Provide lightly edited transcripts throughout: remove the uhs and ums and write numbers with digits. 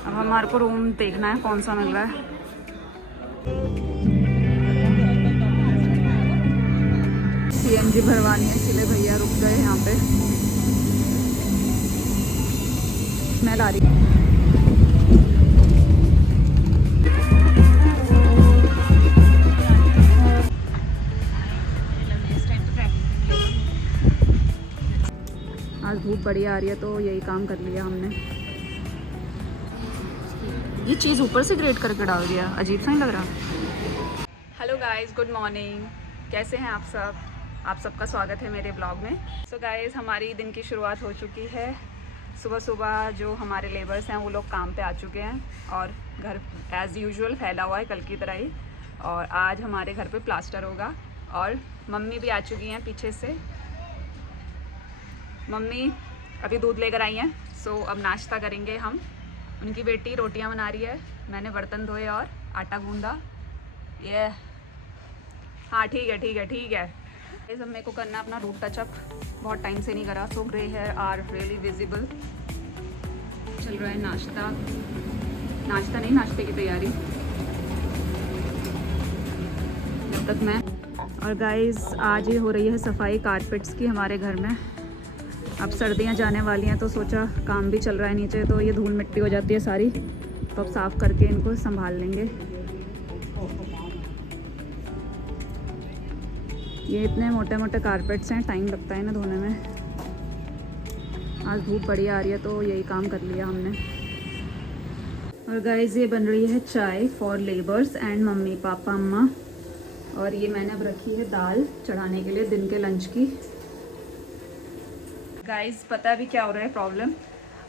अब हमारे को रूम देखना है कौन सा मिल रहा है। सीएनजी भरवानी है इसलिए भैया रुक गए यहाँ पे। स्मेल आ रही है। आज धूप बढ़िया आ रही है तो यही काम कर लिया हमने। ये चीज़ ऊपर से ग्रेट करके डाल दिया, अजीब सा नहीं लग रहा। Hello guys, good morning. कैसे हैं आप सब? आप सबका स्वागत है मेरे ब्लॉग में। सो गाइस, हमारी दिन की शुरुआत हो चुकी है। सुबह सुबह जो हमारे लेबर्स हैं वो लोग काम पे आ चुके हैं और घर एज़ यूजुअल फैला हुआ है कल की तरह ही। और आज हमारे घर पे प्लास्टर होगा और मम्मी भी आ चुकी हैं पीछे से। मम्मी अभी दूध लेकर आई हैं। सो अब नाश्ता करेंगे हम। उनकी बेटी रोटियां बना रही है, मैंने बर्तन धोए और आटा गूंदा। ये हाँ ठीक है ठीक है ठीक है। ये सब मेरे को करना अपना रूट टचअप, बहुत टाइम से नहीं करा। So grey hair are really visible. चल रहा है नाश्ता, नाश्ता नहीं नाश्ते की तैयारी जब तक मैं। और गाइस आज ये हो रही है सफाई कारपेट्स की हमारे घर में। अब सर्दियां जाने वाली हैं तो सोचा काम भी चल रहा है नीचे, तो ये धूल मिट्टी हो जाती है सारी, तो अब साफ़ करके इनको संभाल लेंगे। ये इतने मोटे मोटे कारपेट्स हैं, टाइम लगता है ना धोने में। आज धूप बढ़िया आ रही है तो यही काम कर लिया हमने। और गाइस ये बन रही है चाय for labours and mummy papa अम्मा। और ये मैंने अब रखी है दाल चढ़ाने के लिए दिन के लंच की। गाइस पता भी क्या हो रहा है प्रॉब्लम।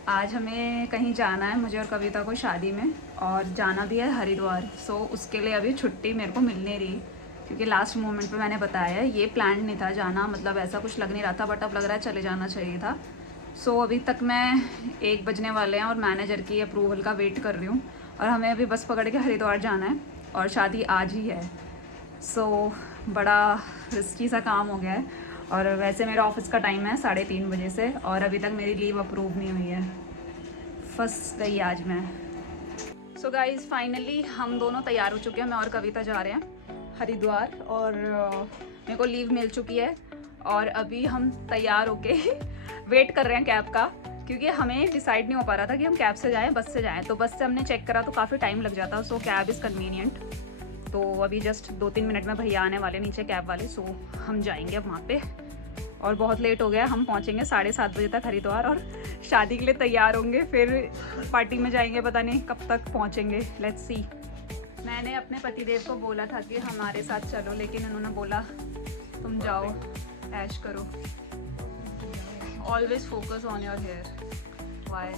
आज हमें कहीं जाना है, मुझे और कविता को शादी में, और जाना भी है हरिद्वार। सो उसके लिए अभी छुट्टी मेरे को मिल नहीं रही, क्योंकि लास्ट मोमेंट पे मैंने बताया ये प्लान नहीं था जाना, मतलब ऐसा कुछ लग नहीं रहा था, बट अब लग रहा है चले जाना चाहिए था। सो अभी तक मैं 1 बजने वाले हैं और मैनेजर की अप्रूवल का वेट कर रही हूँ। और हमें अभी बस पकड़ के हरिद्वार जाना है और शादी आज ही है। सो बड़ा रिस्की सा काम हो गया है। और वैसे मेरा ऑफिस का टाइम है 3:30 बजे से, और अभी तक मेरी लीव अप्रूव नहीं हुई है। फंस गई आज मैं। सो गाइज फाइनली हम दोनों तैयार हो चुके हैं। मैं और कविता जा रहे हैं हरिद्वार और मेरे को लीव मिल चुकी है। और अभी हम तैयार होके वेट कर रहे हैं कैब का, क्योंकि हमें डिसाइड नहीं हो पा रहा था कि हम कैब से जाएँ बस से जाएँ। तो बस से हमने चेक करा तो काफ़ी टाइम लग जाता। सो कैब इज़ कन्वीनियंट। तो अभी जस्ट 2-3 मिनट में भैया आने वाले नीचे कैब वाले। सो हम जाएंगे अब वहाँ पे। और बहुत लेट हो गया, हम पहुँचेंगे 7:30 बजे तक हरिद्वार और शादी के लिए तैयार होंगे, फिर पार्टी में जाएंगे, पता नहीं कब तक पहुँचेंगे। Let's see. मैंने अपने पतिदेव को बोला था कि हमारे साथ चलो, लेकिन उन्होंने बोला तुम जाओ ऐश करो। Always focus on your hair. Why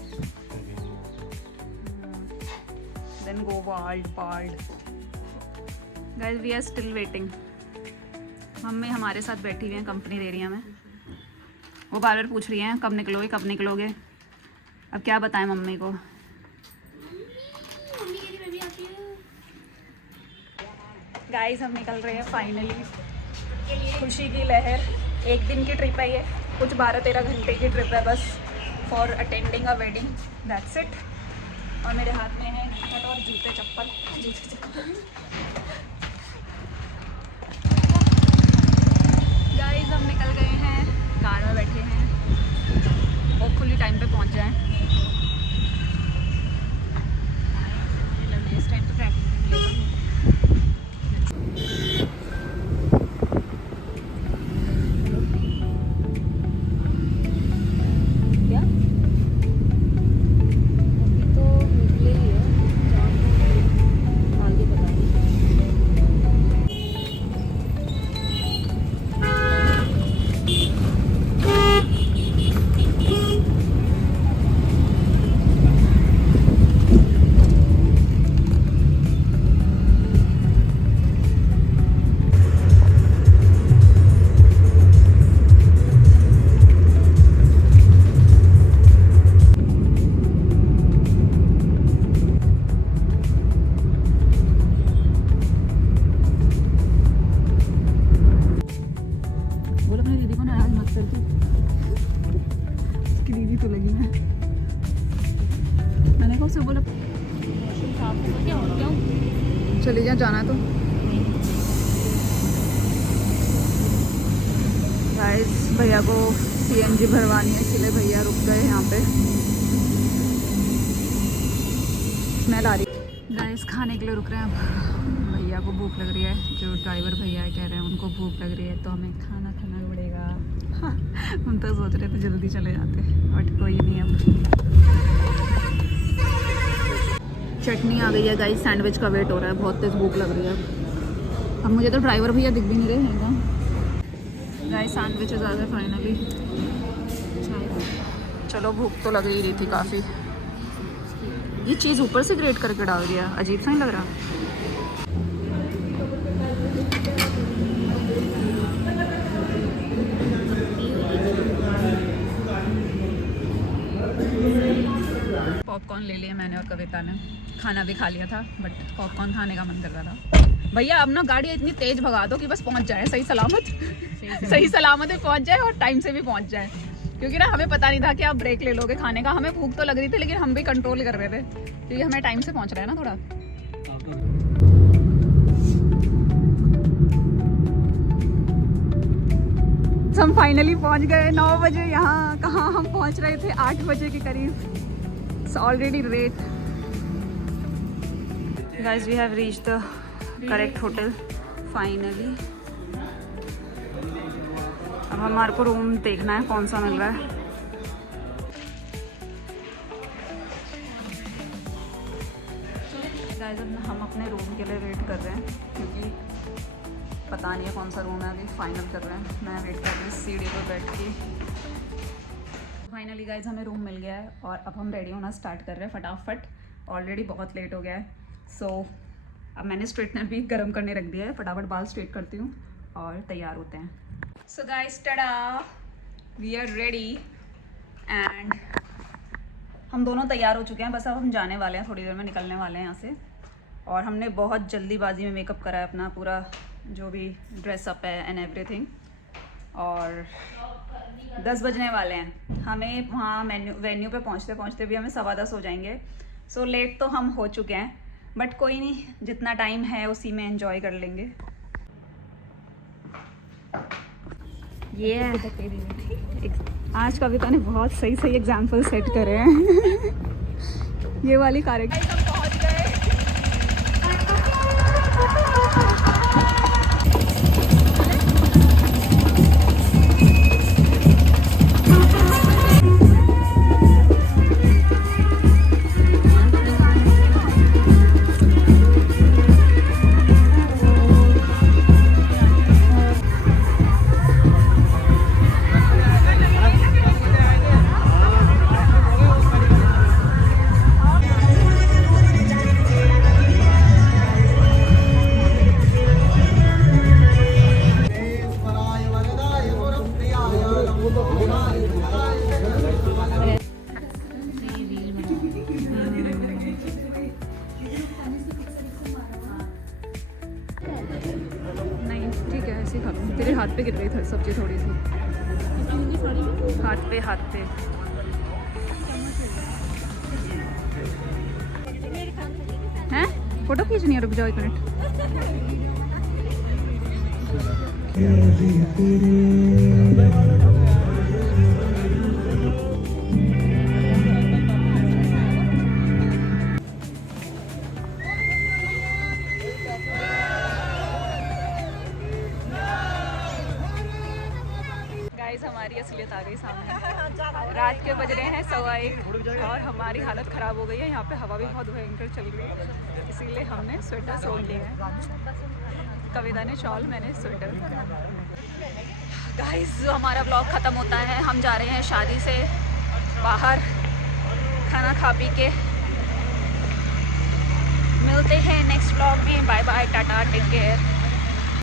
then go bald. Guys we are still waiting. Mummy हमारे साथ बैठी हुई हैं कंपनी एरिया में। वो बार बार पूछ रही हैं कब निकलोगे कब निकलोगे। अब क्या बताएं मम्मी को। गाइस हम निकल रहे हैं फाइनली। खुशी की लहर। 1 दिन की ट्रिप है ये, कुछ 12-13 घंटे की ट्रिप है बस, for attending a wedding, that's it. और मेरे हाथ में है घूंघट और जूते चप्पल। गाइस हम निकल गए हैं, कार में बैठे हैं, होपफुली टाइम पे पहुंच जाएं। इस टाइम तो ट्रैफिक उसकी दीदी तो लगी है। मैंने कहा उसे बोला चले जा, जाना तो गाइस। भैया को CNG भरवानी है, इसलिए भैया रुक गए यहाँ पे। स्मेल आ रही गाइस, खाने के लिए रुक रहे हैं हम। भैया को भूख लग रही है, जो ड्राइवर भैया कह रहे हैं उनको भूख लग रही है, तो हमें खाना खाना पड़ेगा। हम तो सोच रहे थे जल्दी चले जाते, बट कोई नहीं। अब चटनी आ गई है गाइस, सैंडविच का वेट हो रहा है, बहुत तेज़ भूख लग रही है। अब मुझे तो ड्राइवर भैया दिख भी नहीं रहे हैं गाइस। सैंडविचेस आ गए फाइनली। चलो, भूख तो लग ही रही थी काफ़ी। ये चीज़ ऊपर से ग्रेट करके डाल दिया, अजीब सा नहीं लग रहा? पॉपकॉर्न ले लिए मैंने और कविता ने। खाना भी खा लिया था, बट पॉपकॉर्न खाने का मन कर रहा था। भैया अब ना गाड़ी इतनी तेज भगा दो कि बस पहुंच जाए सही सलामत। सही सलामत में पहुंच जाए और टाइम से भी पहुंच जाए, क्योंकि ना हमें पता नहीं था कि आप ब्रेक ले लोगे खाने का। हमें भूख तो लग रही थी, लेकिन हम भी कंट्रोल कर रहे थे, क्योंकि हमें टाइम से पहुंच रहा है ना थोड़ा। हम फाइनली पहुंच गए 9 बजे। यहाँ कहाँ हम पहुंच रहे थे 8 बजे के करीब। It's already late guys. We have reached the correct hotel finally. अब हमारे को रूम देखना है कौन सा मिल रहा है। गाइस अब हम अपने रूम के लिए वेट कर रहे हैं, क्योंकि पता नहीं है कौन सा रूम है, अभी फाइनल कर रहे हैं। मैं वेट कर रही हूँ सीढ़ी पर बैठ के। फाइनली गाइस हमें रूम मिल गया है और अब हम रेडी होना स्टार्ट कर रहे हैं फटाफट। ऑलरेडी बहुत लेट हो गया है। सो अब मैंने स्ट्रेटनर भी गर्म करने रख दिया है, फटाफट बाल स्ट्रेट करती हूँ और तैयार होते हैं। So guys tada, we are ready and हम दोनों तैयार हो चुके हैं। बस अब हम जाने वाले हैं, थोड़ी देर में निकलने वाले हैं यहाँ से। और हमने बहुत जल्दीबाजी में मेकअप करा है अपना, पूरा जो भी ड्रेसअप है एंड एवरीथिंग। और 10 बजने वाले हैं। हमें वहाँ वेन्यू पे पहुँचते पहुँचते भी हमें 10:15 हो जाएंगे। सो लेट तो हम हो चुके हैं, बट कोई नहीं, जितना टाइम है उसी में एंजॉय कर लेंगे। ये आज कविता ने बहुत सही सही एग्जाम्पल सेट करे हैं। ये वाली कैरेक्टर पहुँच गए। तेरे हाथ पे गिर रही थी सब्जी थोड़ी सी, हाथ पे। हैं फोटो खींचनी है, रुक जाओ 1 मिनट। हमारी असलियत आ गई सामने। रात के बज रहे हैं 1:15 और हमारी हालत ख़राब हो गई है। यहाँ पे हवा भी बहुत भयंकर चल रही है, इसीलिए हमने स्वेटर ओढ़ लिया है। कविता ने शॉल, मैंने स्वेटर। गाइस हमारा व्लॉग ख़त्म होता है, हम जा रहे हैं शादी से बाहर खाना खा पी के। मिलते हैं नेक्स्ट व्लॉग में। Bye bye, tata, take care.